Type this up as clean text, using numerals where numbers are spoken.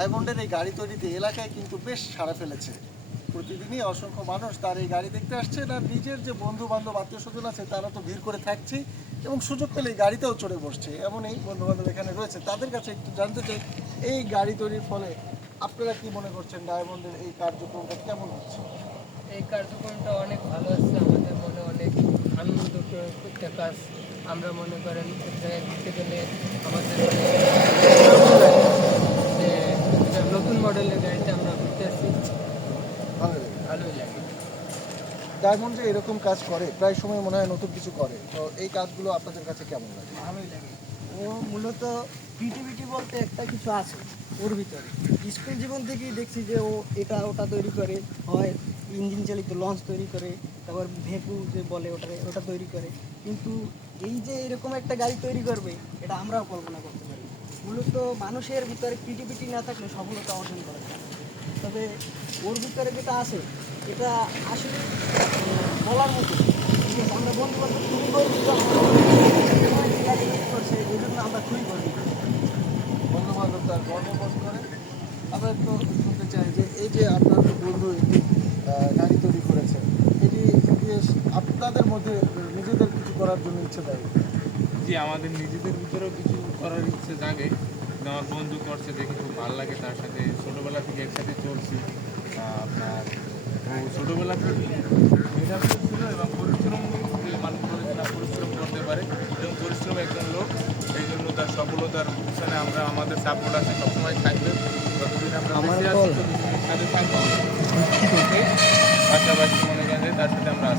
ডায়মন্ডের এই গাড়ি তৈরিতে এলাকায় কিন্তু বেশ সাড়া ফেলেছে। প্রতিদিনই অসংখ্য মানুষ তার এই গাড়ি দেখতে আসছে, আর নিজের যে বন্ধু বান্ধব আত্মীয় স্বজন আছে তারা তো ভিড় করে থাকছে এবং সুযোগ পেলে এই গাড়িতেও চড়ে বসছে। এমনই বন্ধু বান্ধব এখানে রয়েছে, তাদের কাছে একটু জানতে চাই এই গাড়ি তৈরির ফলে আপনারা কি মনে করছেন, ডায়মন্ডের এই কার্যক্রমটা কেমন হচ্ছে? এই কার্যক্রমটা অনেক ভালো হচ্ছে, আমাদের মনে অনেক আনন্দ একটা কাজ। আমরা মনে করেন এক জায়গায় ঘুরতে গেলে আমাদের যে এটা নতুন মডেলের গাড়িতে আমরা ঘুরতে আসছি, ভালো লাগে। ভালোই লাগে। ডায়মন্ড যে এরকম কাজ করে, প্রায় সময় মনে হয় নতুন কিছু করে, তো এই কাজগুলো আপনাদের কাছে কেমন লাগে? ভালোই লাগে। ও মূলত ক্রিয়েটিভিটি বলতে একটা কিছু আছে ওর ভিতরে। স্কুল জীবন থেকেই দেখছি যে ও এটা ওটা তৈরি করে, হয় ইঞ্জিন চালিত লঞ্চ তৈরি করে, তারপর ভেকু যে বলে ওটা তৈরি করে। কিন্তু এই যে এরকম একটা গাড়ি তৈরি করবে, এটা আমরাও কল্পনা করতে পারি। মূলত মানুষের ভিতরে ক্রিয়েটিভিটি না থাকলে সফলতা অর্জন করা যায় না। তবে ওর ভিতরে যেটা আছে এটা আসলে বলার মতো। ঠিক আছে, আমরা বন্ধু বান্ধব খুবই গর্বিত করছে, এই জন্য আমরা খুবই গর্বিত। বন্ধু বান্ধব তার গর্ববোধ করে। আমরা একটু শুনতে চাই যে এই যে আপনার বন্ধু একটি গাড়ি তৈরি করেছে, এটি আপনাদের মধ্যে নিজেদের কিছু করার জন্য ইচ্ছে দেয়? জি, আমাদের নিজেদের ভিতরেও কিছু করার ইচ্ছে জাগে। আমার বন্ধু করছে দেখে খুব ভালো লাগে, তার সাথে ছোটোবেলা থেকে একসাথে চলছি। আপনার ও ছোটোবেলা থেকে মেধাবী ছিল এবং পরিশ্রম মানুষ বলে যে না পরিশ্রম করতে পারে এবং পরিশ্রম একজন লোক, এই জন্য তার সফলতার পিছনে আমরা আমাদের সাপোর্ট আছে, সবসময় থাকবে। যতদিন আমরা বেঁচে আছি ততদিন সাথে থাকবো, পাশাপাশি মনে করেন যে তার সাথে আমরা আছি।